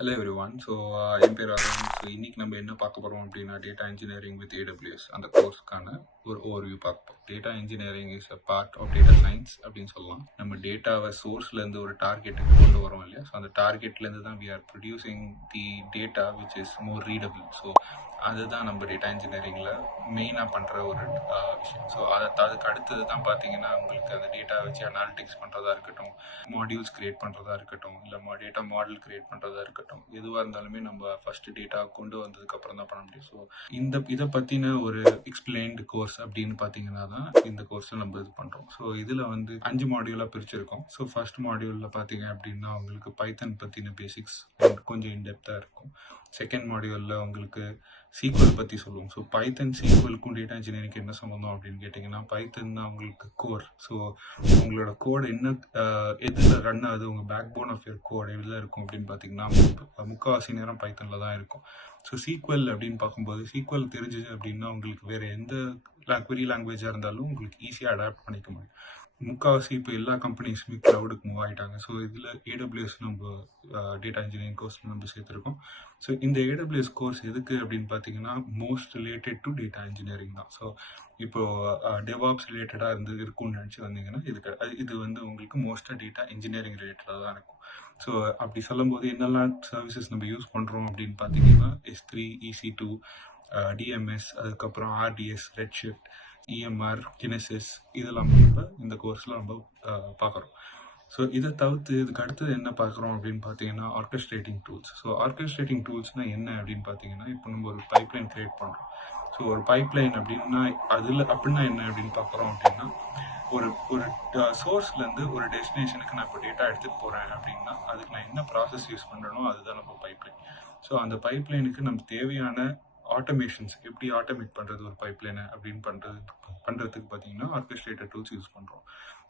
Hello everyone. என் பேர் அருண். இன்னைக்கு நம்ம என்ன பார்க்க போறோம் அப்படின்னா டேட்டா இன்ஜினியரிங் வித் AWS அந்த கோர்ஸ்க்கான ஒரு ஓவர்வியூ பார்க்க போறோம். Data engineering is a part of data science அப்படின்னு சொல்லலாம். நம்ம டேட்டாவை சோர்ஸ்ல இருந்து ஒரு டார்கெட்டுக்கு கொண்டு வரோம் இல்லையா? ஸோ அந்த டார்கெட்ல இருந்து தான் we are producing the data which is more readable. So அதுதான் நம்ம டேட்டா இன்ஜினியரிங்ல மெயினாக பண்ற ஒரு விஷயம். ஸோ அதுக்கு அடுத்தது தான் பார்த்தீங்கன்னா உங்களுக்கு அந்த டேட்டா வச்சு அனாலிட்டிக்ஸ் பண்றதா இருக்கட்டும், மாடியூல்ஸ் கிரியேட் பண்றதா இருக்கட்டும், இல்லை டேட்டா மாடல் கிரியேட் பண்றதா இருக்கட்டும், எதுவாக இருந்தாலுமே நம்ம ஃபர்ஸ்ட் டேட்டா கொண்டு வந்ததுக்கு அப்புறம் தான் பண்ண முடியும். ஸோ இதை பத்தின ஒரு எக்ஸ்பிளைன்டு கோர்ஸ் அப்படின்னு பார்த்தீங்கன்னா தான் இந்த கோர்ஸை நம்ம இது பண்றோம். ஸோ இதுல 5 மாடியூலா பிரிச்சிருக்கோம். ஸோ ஃபர்ஸ்ட் மாடியூல்ல பார்த்தீங்க அப்படின்னா உங்களுக்கு பைத்தன் பத்தின பேசிக்ஸ் கொஞ்சம் இன்டெப்தா இருக்கும். செகண்ட் மாடியூல்ல உங்களுக்கு சீக்வல் பத்தி சொல்லுவோம். ஸோ பைத்தன் சீக்வலுக்கும் டேட்டா இன்ஜினியரிங்க்கு என்ன சம்மந்தம் அப்படின்னு கேட்டிங்கன்னா, பைத்தன் தான் உங்களுக்கு கோர். ஸோ உங்களோட கோட் என்ன எதில் ரன் ஆகுது, உங்கள் backbone of your code எதில் இருக்கும் அப்படின்னு பார்த்தீங்கன்னா முக்கால்வாசி நேரம் பைத்தனில் தான் இருக்கும். ஸோ சீக்வல் அப்படின்னு பார்க்கும்போது சீக்வல் தெரிஞ்சுது அப்படின்னா உங்களுக்கு வேறு எந்த query லாங்குவேஜாக இருந்தாலும் உங்களுக்கு ஈஸியாக அடாப்ட் பண்ணிக்க முடியும். முக்கால்வாசி இப்போ எல்லா கம்பெனிஸுமே க்ளவுடுக்கு மூவ் ஆகிட்டாங்க. ஸோ இதில் AWS நம்ம டேட்டா இன்ஜினியரிங் கோர்ஸ் நம்ம சேர்த்துருக்கோம். ஸோ இந்த AWS கோர்ஸ் எதுக்கு அப்படின்னு பார்த்தீங்கன்னா most related to data engineering தான். ஸோ இப்போ டெவாப்ஸ் ரிலேட்டடாக இருக்கும்னு நினச்சி வந்தீங்கன்னா இது உங்களுக்கு மோஸ்ட்டாக டேட்டா இன்ஜினியரிங் ரிலேட்டடாக தான் இருக்கும். ஸோ அப்படி சொல்லும்போது என்னெல்லாம் சர்வீசஸ் நம்ம யூஸ் பண்ணுறோம் அப்படின்னு பார்த்தீங்கன்னா S3, EC2, DMS, அதுக்கப்புறம் RDS, ரெட்ஷிஃப்ட், EMR, கினசிஸ், இதெல்லாம் நம்ம இந்த கோர்ஸில் நம்ம பார்க்குறோம். ஸோ இதை தவிர்த்து இதுக்கு அடுத்தது என்ன பார்க்குறோம் அப்படின்னு பார்த்தீங்கன்னா ஆர்கெஸ்ட்ரேட்டிங் டூல்ஸ். ஸோ ஆர்கெஸ்ட்ரேட்டிங் டூல்ஸ்னால் என்ன அப்படின்னு பார்த்தீங்கன்னா, இப்போ நம்ம ஒரு பைப்லைன் கிரியேட் பண்ணுறோம். ஸோ ஒரு பைப்லைன் அப்படின்னா அப்படின்னா என்ன அப்படின்னு பார்க்குறோம் அப்படின்னா, ஒரு ஒரு சோர்ஸ்லேருந்து ஒரு டெஸ்டினேஷனுக்கு நான் இப்போ டேட்டா எடுத்துகிட்டு போகிறேன் அப்படின்னா அதுக்கு நான் என்ன ப்ராசஸ் யூஸ் பண்ணுறனோ அதுதான் நம்ம பைப்லைன். ஸோ அந்த பைப்லைனுக்கு நமக்கு தேவையான ஆட்டோமேஷன்ஸ் எப்படி ஆட்டோமேட் பண்ணுறது ஒரு பைப்லைனை அப்படின்னு பண்ணுறதுக்கு பார்த்தீங்கன்னா ஆர்கெஸ்ட்ரேட்டட் டூல்ஸ் யூஸ் பண்ணுறோம்.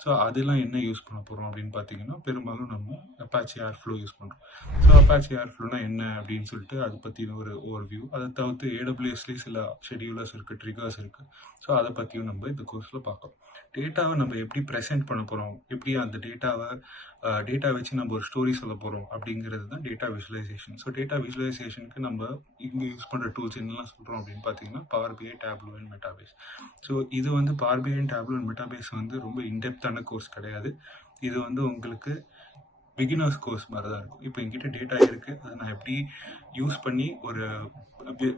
ஸோ அதெல்லாம் என்ன யூஸ் பண்ண போகிறோம் அப்படின்னு பார்த்தீங்கன்னா பெரும்பாலும் நம்ம அப்பாச்சி ஏர்ஃப்ளோ யூஸ் பண்ணுறோம். ஸோ அப்பாச்சி ஏர்ஃப்ளோனா என்ன அப்படின்னு சொல்லிட்டு அதை பற்றின ஒரு ஓவர்வியூ. அதை தவிர்த்து AWSலேயே சில ஷெடியூலர்ஸ் இருக்குது, ட்ரிகர்ஸ் இருக்குது. ஸோ அதை பற்றியும் நம்ம இந்த கோர்ஸில் பார்க்குறோம். டேட்டாவை நம்ம எப்படி ப்ரெசென்ட் பண்ண போகிறோம், எப்படி அந்த டேட்டா வச்சு நம்ம ஒரு ஸ்டோரி சொல்ல போகிறோம் அப்படிங்கிறது தான் டேட்டா விசுவலைசேஷன். ஸோ டேட்டா விசுவலைசேஷனுக்கு நம்ம இங்கே யூஸ் பண்ணுற டூல்ஸ் என்னெல்லாம் சொல்கிறோம் அப்படின்னு பார்த்தீங்கன்னா power BI, Tableau and Metabase. So இது power BI and Tableau and Metabase ரொம்ப இன்டெப்த்தான கோர்ஸ் கிடையாது. இது உங்களுக்கு பிகினர்ஸ் கோர்ஸ் மாதிரி தான் இருக்கும். இப்போ என்கிட்ட டேட்டா இருக்குது, அதை நான் எப்படி யூஸ் பண்ணி ஒரு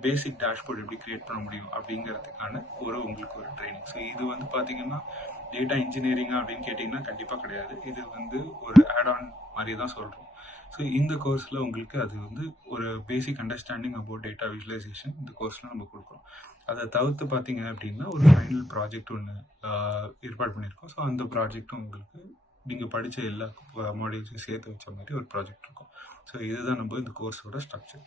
பேசிக் டேஷ்போர்ட் எப்படி கிரியேட் பண்ண முடியும் அப்படிங்கிறதுக்கான உங்களுக்கு ஒரு ட்ரைனிங். ஸோ இது பார்த்தீங்கன்னா டேட்டா இன்ஜினியரிங் அப்படின்னு கேட்டிங்கன்னா கண்டிப்பாக கிடையாது. இது ஒரு ஆட் ஆன் மாதிரி தான் சொல்கிறோம். ஸோ இந்த கோர்ஸில் உங்களுக்கு அது ஒரு basic understanding about data visualisation இந்த கோர்ஸில் நம்ம கொடுக்குறோம். அதை தவிர்த்து பார்த்தீங்க அப்படின்னா ஒரு ஃபைனல் ப்ராஜெக்ட் ஒன்று ஏற்பாடு பண்ணியிருக்கோம். ஸோ அந்த ப்ராஜெக்டும் உங்களுக்கு நீங்கள் படித்த எல்லா மாடியூல்ஸையும் சேர்த்து வச்ச மாதிரி ஒரு ப்ராஜெக்ட் இருக்கும். ஸோ இதுதான் நம்ம இந்த கோர்ஸோட ஸ்ட்ரக்சர்.